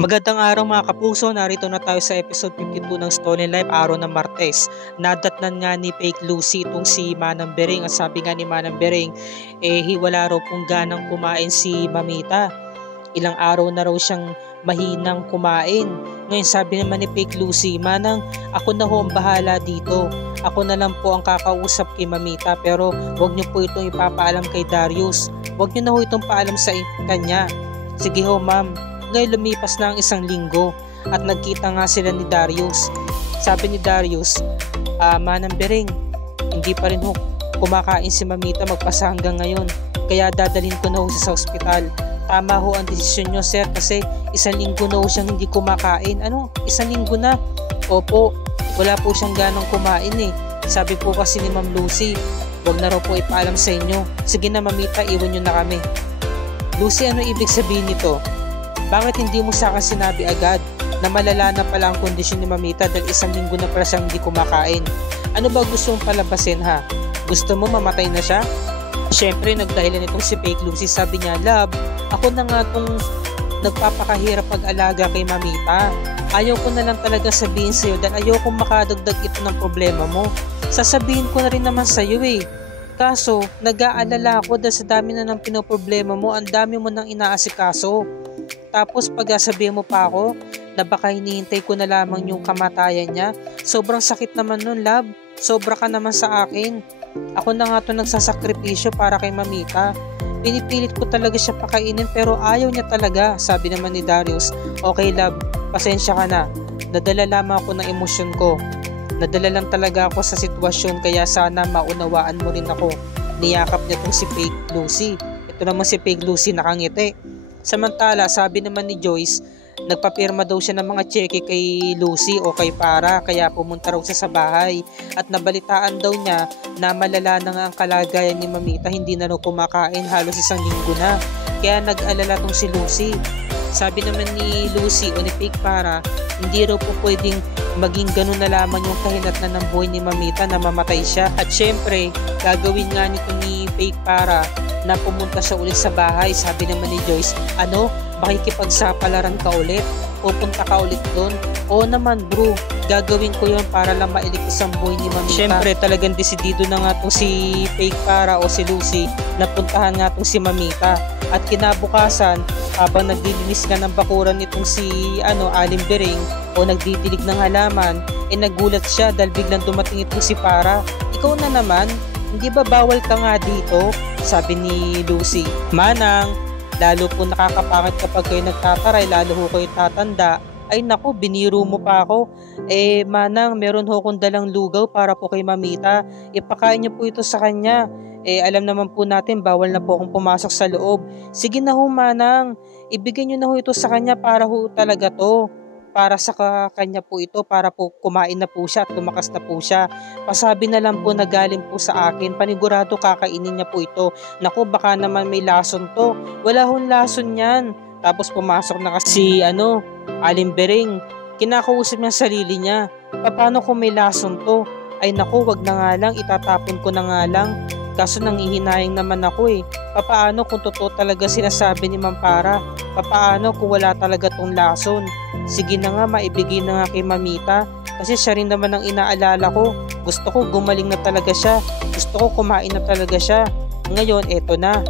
Magandang araw mga kapuso, narito na tayo sa episode 52 ng Stolen Life, araw ng Martes. Nadatnan nga ni Fake Lucy itong si Manang Bering at sabi nga ni Manang Bering, wala raw pong ganang kumain si Mamita. Ilang araw na raw siyang mahinang kumain. Ngayon sabi naman ni Fake Lucy, Manang, ako na ho ang bahala dito. Ako na lang po ang kakausap kay Mamita pero wag niyo po itong ipapaalam kay Darius. Wag niyo na ho itong paalam sa kanya. Sige ho ma'am. Ngayon lumipas na ang isang linggo at nagkita nga sila ni Darius. Sabi ni Darius, Manang Bering, hindi pa rin ho kumakain si Mamita magpasa hanggang ngayon. Kaya dadalhin ko na ho siya sa ospital. Tama ho ang desisyon nyo sir kasi isang linggo na ho siyang hindi kumakain. Ano? Isang linggo na? Opo, wala po siyang ganang kumain eh. Sabi po kasi ni Ma'am Lucy, wag na raw po ipaalam sa inyo. Sige na Mamita, iwan nyo na kami. Lucy, ano ibig sabihin nito? Bakit hindi mo sa akin sinabi agad na malala na pala ang kondisyon ni Mamita dahil isang linggo na pala siyang hindi kumakain? Ano ba gusto mong palabasin ha? Gusto mo mamatay na siya? Siyempre nagdahilan itong si Fake Lucy, sabi niya, Love, ako na nga itong nagpapakahirap pag-alaga kay Mamita. Ayaw ko na lang talaga sabihin sa'yo dahil ayaw kong makadagdag ito ng problema mo. Sasabihin ko na rin naman sa'yo eh. Kaso, nag-aalala ako dahil sa dami na ng pinoproblema mo, ang dami mo nang inaasikaso. Tapos pag sabihin mo pa ako na baka hinihintay ko na lamang yung kamatayan niya, sobrang sakit naman nun love, sobra ka naman sa akin. Ako na nga to nagsasakripisyo para kay Mamita. Pinipilit ko talaga siya pakainin pero ayaw niya talaga, sabi naman ni Darius. Okay love, pasensya ka na, nadala lamang ako ng emosyon ko. Nadala lang talaga ako sa sitwasyon kaya sana maunawaan mo rin ako. Niyakap niya tong si Fake Lucy. Ito naman si Fake Lucy nakangiti. Samantala, sabi naman ni Joyce, nagpapirma daw siya ng mga cheque kay Lucy o kay Para kaya pumunta raw siya sa bahay at nabalitaan daw niya na malala na nga ang kalagayan ni Mamita, hindi na raw kumakain halos isang linggo na. Kaya nag-alala tong si Lucy. Sabi naman ni Lucy o ni Fake Para, hindi raw po pwedeng maging ganun na lamang yung kahinatnan ng buhay ni Mamita na mamatay siya. At syempre, gagawin nga nito ni Fake Para na pumunta siya ulit sa bahay. Sabi naman ni Joyce, ano, makikipagsapalaran ka ulit? Pupunta ka ulit doon? Oo naman bro, gagawin ko yun para lang mailigtas ang buhay ni Mamita. Syempre talagang desidido na nga itong si Fake Para o si Lucy na puntahan nga itong si Mamita. At kinabukasan, habang naglilinis ka ng bakuran nitong si Aling Bering o nagdidilig ng halaman, nagulat siya dahil biglang dumating itong si Para. Ikaw na naman, hindi ba bawal ka nga dito? Sabi ni Lucy. Manang, lalo po nakakapangit kapag kayo nagtataray, lalo ho kayo tatanda. Ay naku, biniro mo pa ako. Manang, meron ho akong dalang lugaw para po kay Mamita. Ipakain niyo po ito sa kanya. Alam naman po natin, bawal na po akong pumasok sa loob. Sige na ho Manang, ibigay niyo na ho ito sa kanya para ho talaga to. Para sa kanya po ito, para po kumain na po siya at lumakas na po siya. Pasabi na lang po na galing po sa akin, panigurado kakainin niya po ito. Naku, baka naman may lason to. Wala hong lason yan. Tapos pumasok na kasi Aling Bering. Kinakausap niya sarili niya. Paano kung may lason to? Ay naku, wag na nga lang, itatapon ko na nga lang. Kaso nangihinayang naman ako eh. Paano kung totoo talaga sinasabi ni Ma'am Para? Paano kung wala talaga tong lason? Sige na nga, maibigay na nga kay Mamita. Kasi siya rin naman ang inaalala ko. Gusto ko gumaling na talaga siya. Gusto ko kumain na talaga siya. Ngayon, eto na.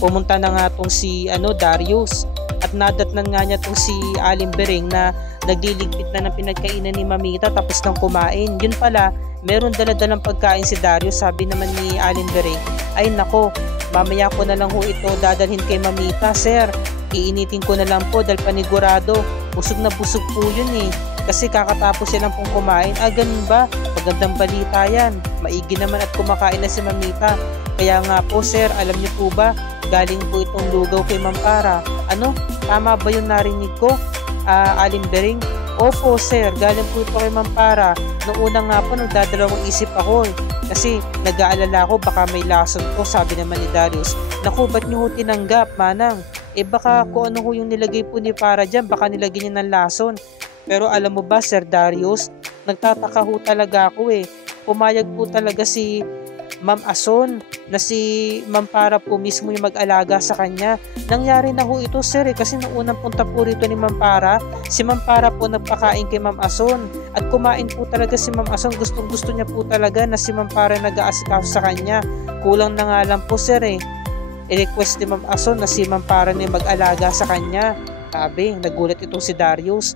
Pumunta na nga tong si Darius. At nadatnan nga niya tong si Aling Bering na nagliligpit na ng pinagkainan ni Mamita tapos nang kumain. Yun pala, meron daladalang pagkain si Darius. Sabi naman ni Aling Bering, ay nako, mamaya ko na lang ho ito dadalhin kay Mamita sir. Iinitin ko na lang po dahil panigurado, busog na busog po yun eh. Kasi kakatapos silang pong kumain. Ganun ba? Magandang balita yan. Maigi naman at kumakain na si Mamita. Kaya nga po sir, alam niyo po ba, galing po itong lugaw kay Ma'am Para. Ano? Tama ba yung narinig ko? Aling Bering? Opo sir, galing po ito kay Ma'am Para. Noong una nga po, nagdadalawang isip ako eh. Kasi nag-aalala ko baka may lason ko, sabi naman ni Darius. Naku, ba't niyo ho tinanggap, Manang? Baka kung ano ho yung nilagay po ni Para dyan, baka nilagay niya ng lason. Pero alam mo ba Sir Darius, nagtataka ho talaga ako eh. Pumayag po talaga si Ma'am Ason na si Ma'am Para po mismo yung mag-alaga sa kanya. Nangyari na ho ito sir kasi nung unang punta po rito ni Ma'am Para, si Ma'am Para po nagpakain kay Ma'am Ason at kumain po talaga si Ma'am Ason. Gustong gusto niya po talaga na si Ma'am Para nag-aasikaso sa kanya. Kulang na nga lang po sir i-request ni Ma'am Ason na si Ma'am Para na mag-alaga sa kanya. Sabi, nagulat itong si Darius.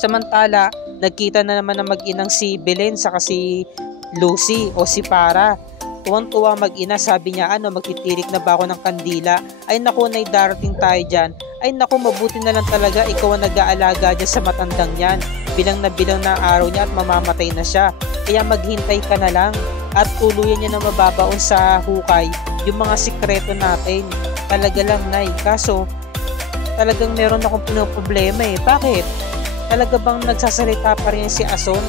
Samantala, nagkita na naman ng mag-inang si Belen saka si Lucy o si Para. Tuwang-tuwa mag-ina, sabi niya, magtitirik na ba ako ng kandila? Ay naku, nay darating tayo dyan. Ay naku, mabuti na lang talaga ikaw ang nag-aalaga dyan sa matandang yan. Bilang na araw niya at mamamatay na siya. Kaya maghintay ka na lang at tuluyan niya na mababaon sa hukay yung mga sikreto natin. Talaga lang, nay. Kaso, talagang meron akong problema Bakit? Talaga bang nagsasalita pa rin si Ason?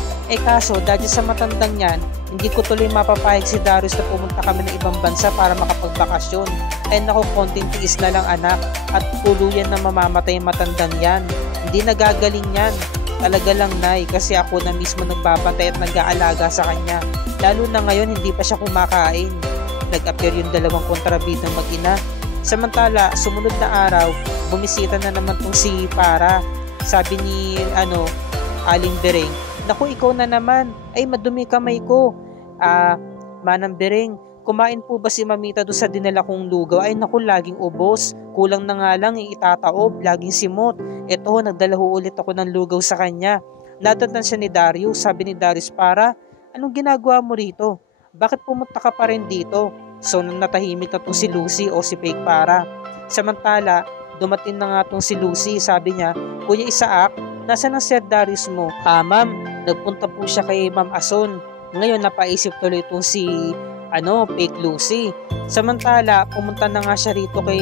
Kaso, dahil sa matandang yan, hindi ko tuloy mapapayag si Darius na pumunta kami ng ibang bansa para makapagbakasyon. Ay naku, konting tiis na lang anak at tuluyan na mamamatay ang matandang yan. Hindi nagagaling yan. Talaga lang, nay, kasi ako na mismo nagbabantay at nag-aalaga sa kanya. Lalo na ngayon, hindi pa siya kumakain. Nag-appear yung dalawang kontrabidang mag-ina. Samantala, sumunod na araw, bumisita na naman tong si Para. Sabi ni Aling Bereng, naku, ikaw na naman. Ay, madumi kamay ko. Manang Bereng, kumain po ba si Mamita doon sa dinala kong lugaw? Ay naku, laging ubos. Kulang na nga lang itataob, laging simot. Eto, nagdala ho ulit ako ng lugaw sa kanya. Nadatnan siya ni Darius. Sabi ni Darius, Para, anong ginagawa mo rito? Bakit pumunta ka pa rin dito? So, natahimik na to si Lucy o si Fake Para. Samantala, dumating na nga tong si Lucy. Sabi niya, Kuya Isaac, nasaan ang Sir Darius mo? Ma'am, nagpunta po siya kay Ma'am Ason. Ngayon, napaisip tuloy itong si Fake Lucy. Samantala, pumunta na nga siya rito kay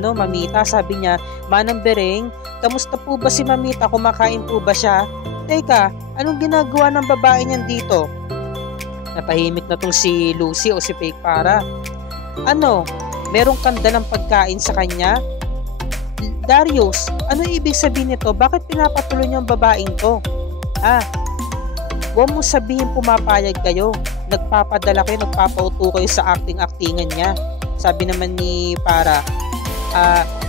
Mamita. Sabi niya, Manang Bereng, kamusta po ba si Mamita? Kumakain po ba siya? Teka, anong ginagawa ng babae niyan dito? Napahimik na tong si Lucy o si Fake Para. Merong kang dalang pagkain sa kanya? Darius, ano ibig sabihin nito? Bakit pinapatuloy niyo ang babaeng to? Huwag mo sabihin pumapayag kayo. Nagpapadala kayo, nagpapauto kayo sa acting-actingan niya. Sabi naman ni Para,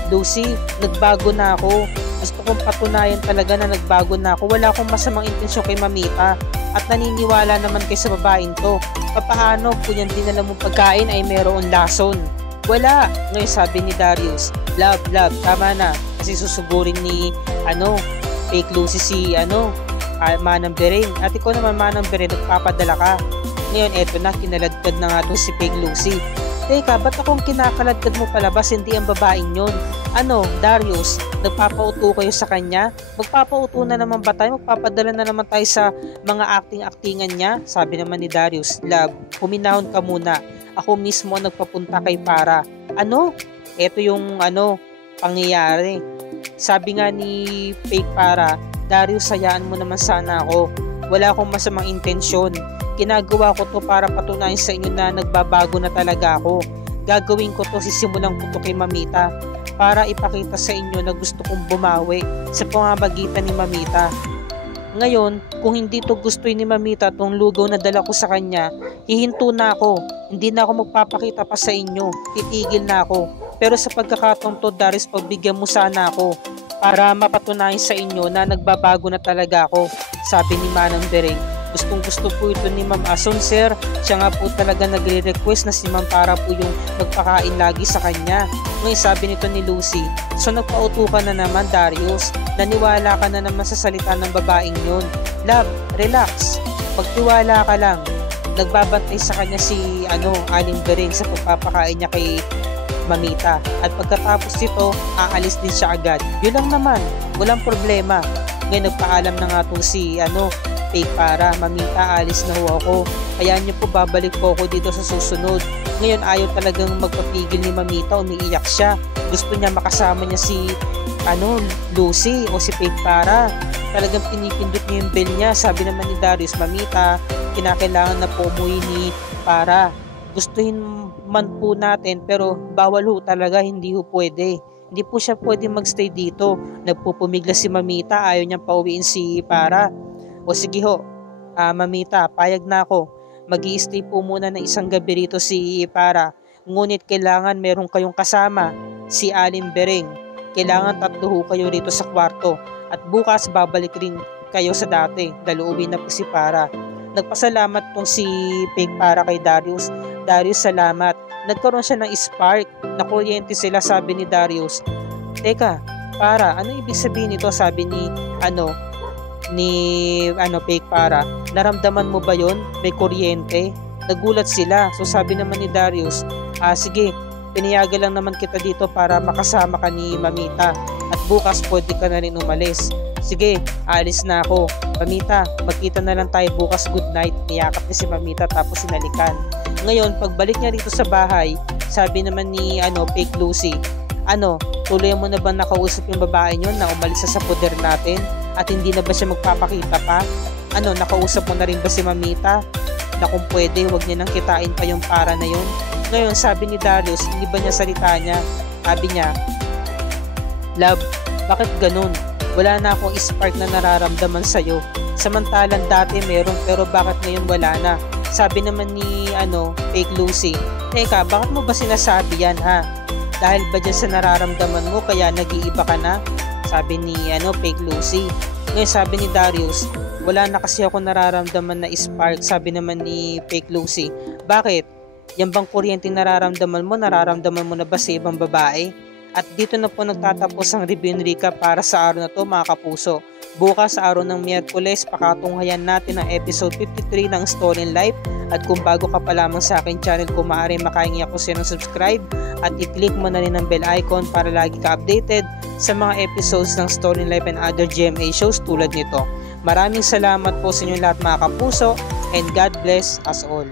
Lucy, nagbago na ako. Gusto kong patunayan talaga na nagbago na ako. Wala akong masamang intensyon kay Mamita. At naniniwala naman kayo sa babaeng to. Papaano kung yan dinala mong pagkain ay mayroong lason? Wala. Ngayon sabi ni Darius, love, tama na. Kasi susugurin ni Fake Lucy si Manang Bereng. At ikaw naman, Manang Bereng, nagpapadala ka. Ngayon eto na, kinaladkad na nga itong si Fake Lucy. Teka, ba't akong kinakaladkad mo palabas, hindi ang babaeng yun? Darius, nagpapauto kayo sa kanya? Magpapauto na naman ba tayo? Magpapadala na naman tayo sa mga acting-actingan niya? Sabi naman ni Darius, love, huminahon ka muna. Ako mismo ang nagpapunta kay Para. Eto yung pangyayari. Sabi nga ni Fake Para, Darius, sayaan mo naman sana ako. Wala akong masamang intensyon. Ginagawa ko to para patunayan sa inyo na nagbabago na talaga ako. Gagawin ko to, sisimulan ko to kay Mamita para ipakita sa inyo na gusto kong bumawi sa pamamagitan ni Mamita. Ngayon, kung hindi to gusto ni Mamita tong lugaw na dala ko sa kanya, hihinto na ako. Hindi na ako magpapakita pa sa inyo. Titigil na ako. Pero sa pagkakataon to, Darius, pagbigyan mo sana ako para mapatunayan sa inyo na nagbabago na talaga ako. Sabi ni Manang Bereng, gustong gusto po ito ni Ma'am Ason, sir. Siya nga po talaga nagre-request na si Ma'am Para po yung magpakain lagi sa kanya. Ngayon sabi nito ni Lucy, so nagpauto ka na naman, Darius. Naniwala ka na naman sa salita ng babaeng yun. Love, relax. Pagtiwala ka lang. Nagbabantay sa kanya si Aling Bereng sa pagpapakain niya kay Mamita. At pagkatapos nito, aalis din siya agad. Yun lang naman, walang problema. Ngayon nagpaalam na nga itong si Fake Para, Mamita, alis na ho ako. Hayaan niyo po, babalik po ako dito sa susunod. Ngayon ayaw talagang magpapigil ni Mamita, umiiyak siya. Gusto niya makasama niya si Lucy o si Fake Para. Talagang pinipindot niya yung bell niya. Sabi naman ni Darius, Mamita, kinakailangan na po umuwi ni Para. Gustuhin man po natin pero bawal ho talaga, hindi ho pwede. Hindi po siya pwede magstay dito. Nagpupumigla si Mamita, ayaw niyang pauwiin si Para. O sige ho, Mamita, payag na ako. Mag-i-stay po muna ng isang gabi rito si Para. Ngunit kailangan meron kayong kasama, si Aling Bering. Kailangan 3 ho kayo rito sa kwarto. At bukas babalik rin kayo sa dati dahil uuwi na po si Para. Nagpasalamat pong si Fake Para kay Darius. Darius, salamat. Nagkaroon siya ng spark. Nakuryente sila, sabi ni Darius. Teka, Para, ano ibig sabihin nito? Sabi ni Fake Para. Naramdaman mo ba yon? May kuryente? Nagulat sila. So sabi naman ni Darius, sige, pinayagan lang naman kita dito para makasama ka ni Mamita. At bukas pwede ka na rin umalis. Sige, alis na ako. Mamita, magkita na lang tayo bukas, good night. Niyakap niya si Mamita tapos sinalikan. Ngayon, pagbalik niya rito sa bahay, sabi naman ni Fake Lucy, tuloy mo na ba nakausap yung babae nyo na umalis sa poder natin? At hindi na ba siya magpapakita pa? Nakausap mo na rin ba si Mamita? Na kung pwede, wag niya nang kitain pa yung Para na yun. Ngayon, sabi ni Darius, hindi ba niya salita niya? Sabi niya, Love, bakit ganun? Wala na akong spark na nararamdaman sa'yo. Samantalang dati meron pero bakit ngayon wala na? Sabi naman ni Fake Lucy, Teka, bakit mo ba sinasabi yan ha? Dahil ba dyan sa nararamdaman mo kaya nag-iiba ka na? Sabi ni Fake Lucy. Ngayon sabi ni Darius, wala na kasi ako nararamdaman na spark. Sabi naman ni Fake Lucy, bakit? Yan bang kuryente nararamdaman mo na ba sa ibang babae? At dito na po nagtatapos ang review ni Rika para sa araw na to mga kapuso. Bukas sa araw ng Miyerkules, pakatunghayan natin ang episode 53 ng Stolen Life. At kung bago ka pa lamang sa akin channel, kung maaari makahingi ako sa ng subscribe at i-click mo na rin ang bell icon para lagi ka updated sa mga episodes ng Stolen Life and other GMA shows tulad nito. Maraming salamat po sa inyo lahat mga kapuso and God bless us all.